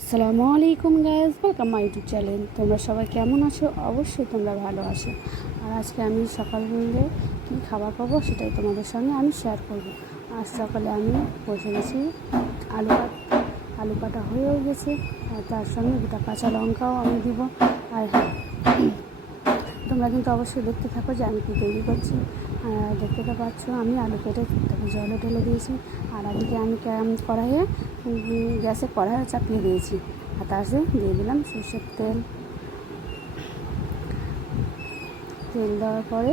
আসসালামু আলাইকুম guys, welcome my YouTube channel. তোমরা সবাই কেমন আছো? অবশ্যই তোমরা ভালো আছো। আর আজকে আমি সকাল বললে কী খাবার পাবো সেটাই তোমাদের সঙ্গে আমি শেয়ার করব। আজ সকালে আমি বসে গেছি আলু কাটা হয়েও গেছে, আর তার সঙ্গে দুটা কাঁচা লঙ্কাও আমি দিব। আর হ্যাঁ, তোমরা কিন্তু অবশ্যই দেখতে থাকো যে আমি কী তৈরি করছি। দেখতে তো পাচ্ছ আমি আলু কেটে তাকে জলে ঢেলে দিয়েছি, আর এদিকে আমি গ্যাসে কড়াইয়ে চাপিয়ে দিয়েছি, আর তার সাথে দিয়ে দিলাম সরষের তেল। দেওয়ার পরে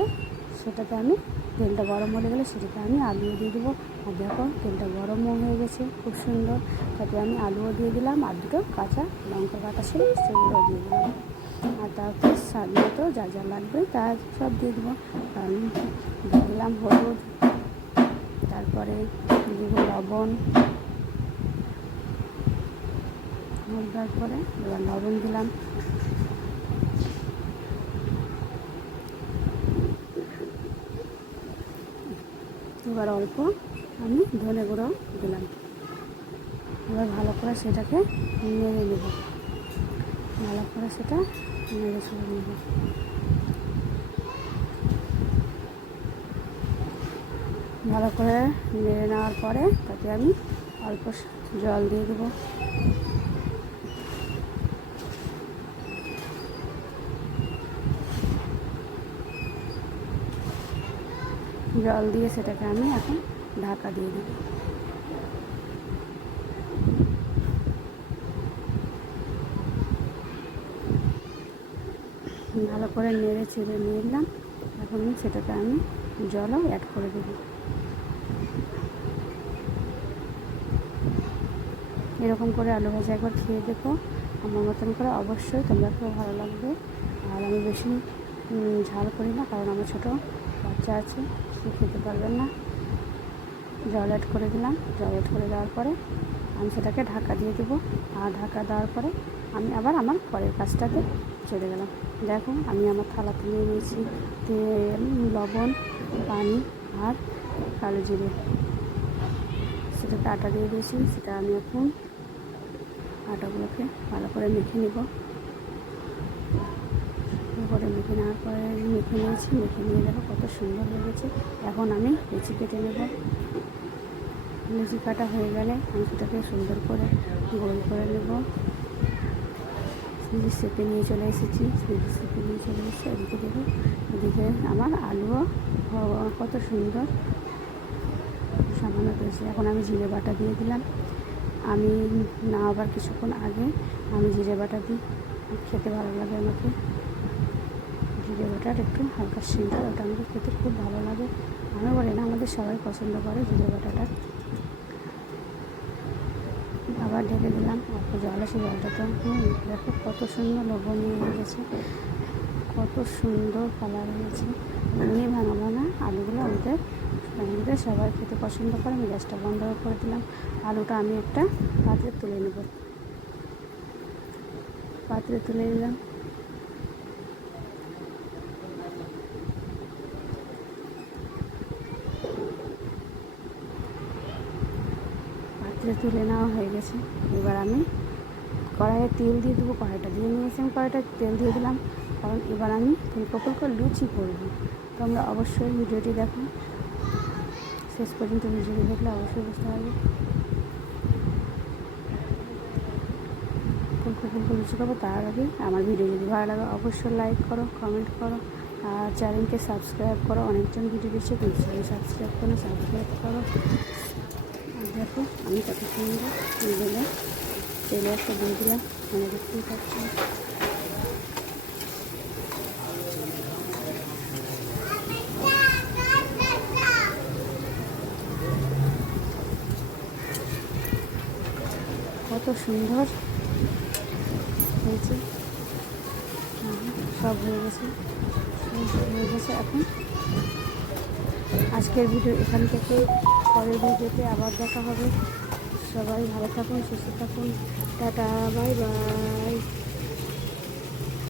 সেটাতে আমি তেলটা গরম হয়ে গেলে সেটাতে আমি আলুও দিয়ে দেবো। আর দেখো তেলটা গরমও হয়ে গেছে খুব সুন্দর, তাতে আমি আলুও দিয়ে দিলাম, আর দুটো কাঁচা লঙ্কা কাটা ছিল সেগুলো দিয়ে দিলাম। আর তারপর স্বাদ মতো যা যা লাগবে তা সব দিয়ে দেবো। আমি দিয়ে দিলাম হলুদ, তারপরে দিব লবণ, তারপরে এবার লবণ দিলাম, এবার অল্প আমি ধনে গুঁড়ো দিলাম। এবার ভালো করে সেটাকে নেড়ে নেব, ভালো করে সেটা নেড়ে ছেড়ে নেব। ভালো করে নেড়ে নেওয়ার পরে তাতে আমি অল্প জল দিয়ে দেবো। জল দিয়ে সেটাকে আমি এখন ঢাকা দিয়ে দেব। ভালো করে নেড়ে চেড়ে নিলাম। এখন সেটাতে আমি জলও অ্যাড করে দেব। এরকম করে আলু ভাজা একবার খেয়ে দেখো, আমার মতন করে অবশ্যই তোমরা খুব ভালো লাগবে। আর আমি বেশি ঝাল করি না, কারণ আমার ছোটো বাচ্চা আছে, সে খেতে পারবেন না। জল অ্যাড করে দিলাম, জল অ্যাড করে দেওয়ার পরে আমি সেটাকে ঢাকা দিয়ে দেবো। আর ঢাকা দেওয়ার পরে আমি আবার আমার পরের কাজটাতে চলে গেলাম। দেখো আমি আমার থালাতে নিয়ে নিয়েছি তেল, লবণ, পানি আর কালো জিরে, সেটাতে আটা দিয়ে দিয়েছি। সেটা আমি এখন আটাগুলোকে ভালো করে মেখে নেব। করে মেখে নেওয়ার পরে মেখে নিয়ে দেখো কত সুন্দর লেগেছে। এখন আমি লেচি কেটে নেব। লেচি কাটা হয়ে গেলে আমি সেটাকে সুন্দর করে গোল করে নেব। শেপে নিয়ে চলে এসেছি, এদিকে দেখো, এদিকে আমার আলুও কত সুন্দর সামান্য পেয়েছি। এখন আমি জিরে বাটা দিয়ে দিলাম। আমি না আবার কিছুক্ষণ আগে আমি জিরে বাটা দিই, খেতে ভালো লাগে আমাকে। জিরে বাটার একটু হালকা সেন্টার, ওটা আমাকে খেতে খুব ভালো লাগে। আমি বলি না, আমাদের সবাই পছন্দ করে জিরে বাটাটা। আবার ঢেকে দিলাম, অল্প জল আছে, জলটা তো দেখো কত সুন্দর লবণীয় হয়ে গেছে, কত সুন্দর কালার হয়েছে। এমনি ভাঙাবো না, আলুগুলো আমাদের সবাই খেতে পছন্দ করে। আমি গ্যাসটা বন্ধ করে দিলাম। আলুটা আমি একটা পাত্রে তুলে নেব, পাত্রে তুলে নিলাম। পাত্রে তুলে নেওয়া হয়ে গেছে। এবার আমি কড়াইয়ে তেল দিয়ে দেবো। কড়াইটা দিয়ে নিয়েছি, আমি কড়াইটা তেল দিয়ে দিলাম, কারণ এবার আমি ফুলকো ফুলকো লুচি করব। তোমরা অবশ্যই ভিডিওটি দেখো, শেষ পর্যন্ত ভিডিওটি দেখলে অবশ্যই বুঝতে পারবে। ফুলকো ফুলকো লুচি করবো। তার আগে আমার ভিডিও যদি ভালো লাগে অবশ্যই লাইক করো, কমেন্ট করো, আর চ্যানেলকে সাবস্ক্রাইব করো। অনেকজন ভিডিও দিচ্ছে কিন্তু সাবস্ক্রাইব করো। আর দেখো আমি কত সুন্দর দিলে তেলে একটা দিয়ে দিলাম, মানে দেখতেই পাচ্ছি। কত সুন্দর হয়েছে, সব হয়ে গেছে। এখন আজকের ভিডিও এখান থেকে, পরের ভিডিওতে আবার দেখা হবে। সবাই ভালো থাকুন, সুস্থ থাকুন, টাটা, বাই বাই।